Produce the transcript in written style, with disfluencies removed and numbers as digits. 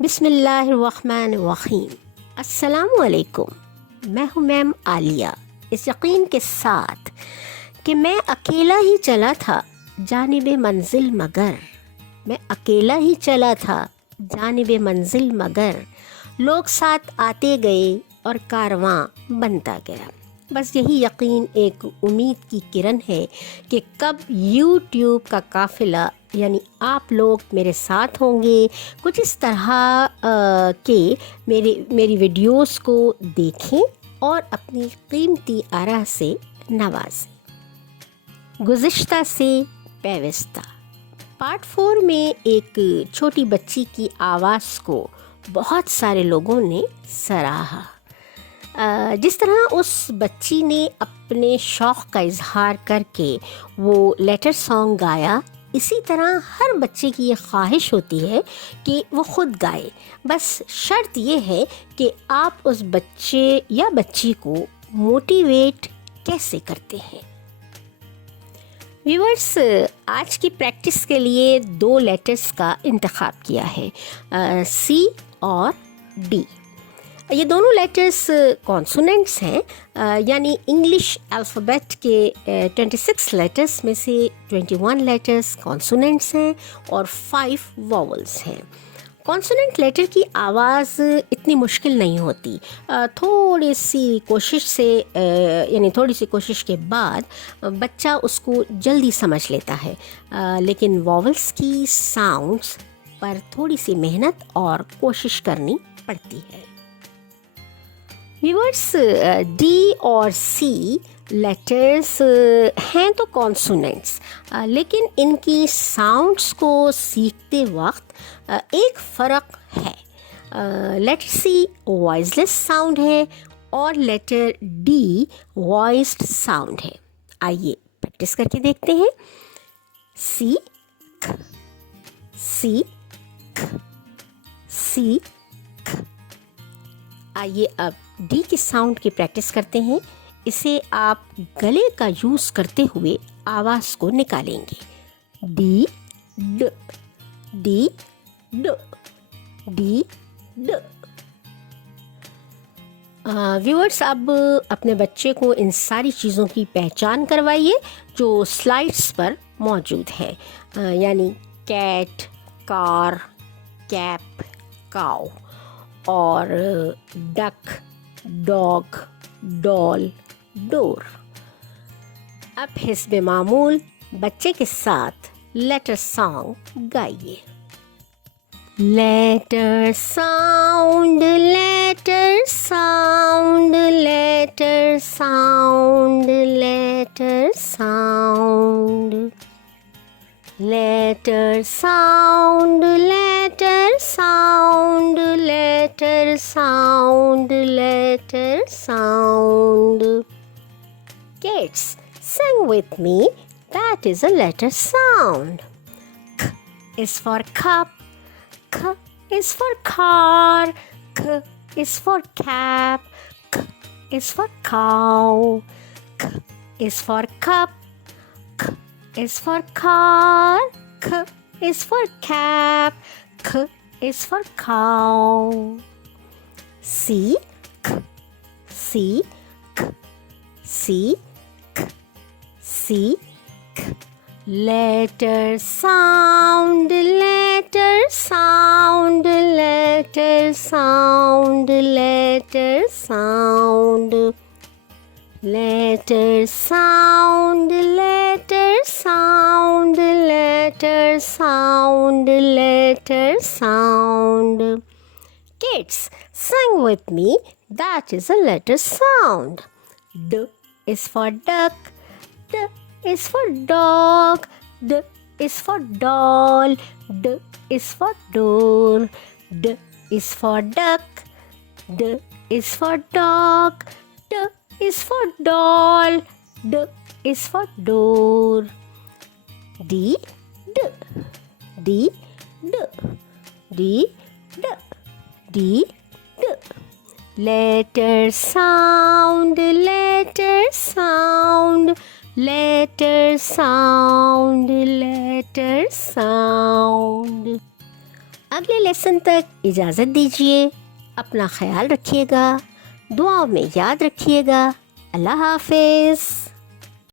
بسم اللہ الرحمن الرحیم۔ السلام علیکم، میں ہوں میم عالیہ، اس یقین کے ساتھ کہ میں اکیلا ہی چلا تھا جانب منزل مگر، میں اکیلا ہی چلا تھا جانب منزل مگر، لوگ ساتھ آتے گئے اور کارواں بنتا گیا۔ بس یہی یقین ایک امید کی کرن ہے کہ کب یوٹیوب کا قافلہ یعنی آپ لوگ میرے ساتھ ہوں گے، کچھ اس طرح کے میری ویڈیوز کو دیکھیں اور اپنی قیمتی آراء سے نوازیں۔ گزشتہ سے پیوستہ پارٹ 4 میں ایک چھوٹی بچی کی آواز کو بہت سارے لوگوں نے سراہا۔ جس طرح اس بچی نے اپنے شوق کا اظہار کر کے وہ لیٹر سانگ گایا، اسی طرح ہر بچے کی یہ خواہش ہوتی ہے کہ وہ خود گائے، بس شرط یہ ہے کہ آپ اس بچے یا بچی کو موٹیویٹ کیسے کرتے ہیں۔ ویورز، آج کی پریکٹس کے لیے 2 لیٹرز کا انتخاب کیا ہے، سی اور ڈی۔ یہ دونوں لیٹرز کانسوننٹس ہیں، یعنی انگلش الفابیٹ کے 26 لیٹرز میں سے 21 لیٹرز کانسوننٹس ہیں اور 5 واولز ہیں۔ کانسوننٹ لیٹر کی آواز اتنی مشکل نہیں ہوتی، تھوڑی سی کوشش کے بعد بچہ اس کو جلدی سمجھ لیتا ہے، لیکن واولز کی ساؤنڈز پر تھوڑی سی محنت اور کوشش کرنی پڑتی ہے۔ ویورز، ڈی اور سی لیٹرز ہیں تو کانسوننٹس، لیکن ان کی ساؤنڈس کو سیکھتے وقت ایک فرق ہے۔ لیٹر سی وائس لیس ساؤنڈ ہے اور لیٹر ڈی وائسڈ ساؤنڈ ہے۔ آئیے پریکٹس کر کے دیکھتے ہیں۔ سی سی سی۔ آئیے اب ڈی کے ساؤنڈ کی پریکٹس کرتے ہیں۔ اسے آپ گلے کا یوز کرتے ہوئے آواز کو نکالیں گے۔ ڈی ڈ ڈی ڈ ڈی ڈ۔ ویورز، اب اپنے بچے کو ان ساری چیزوں کی پہچان کروائیے جو سلائڈس پر موجود ہیں، یعنی کیٹ، کار، کیپ، کاؤ، اور ڈک، ڈاگ، ڈال، ڈور۔ اب حسب معمول بچے کے ساتھ لیٹر سانگ گائیے۔ Letter sound, letter sound, letter sound, letter sound, letter sound, letter sound, letter sound, letter sound. Kids, sing with me. That is a letter sound. K is for cup. K is for car. K is for cap. K is for cow. K is for cup. K is for car. K is for cap. K is for cow. See, k, see, k, see, k, see, k. Letter sound, letter sound, letter sound, letter sound, letter sound, letter sound, letter sound, letter sound. Kids, sing with me. That is a letter sound. D is for duck. D is for dog. D is for doll. D is for door. D is for duck. D is for dog. D is for doll. D is for door. D D D D D D D D. Letter sound, letter sound, letter sound, letter sound. اگلے lesson تک اجازت دیجیے. اپنا خیال رکھیے گا, دعاؤں میں یاد رکھیے گا. اللہ حافظ.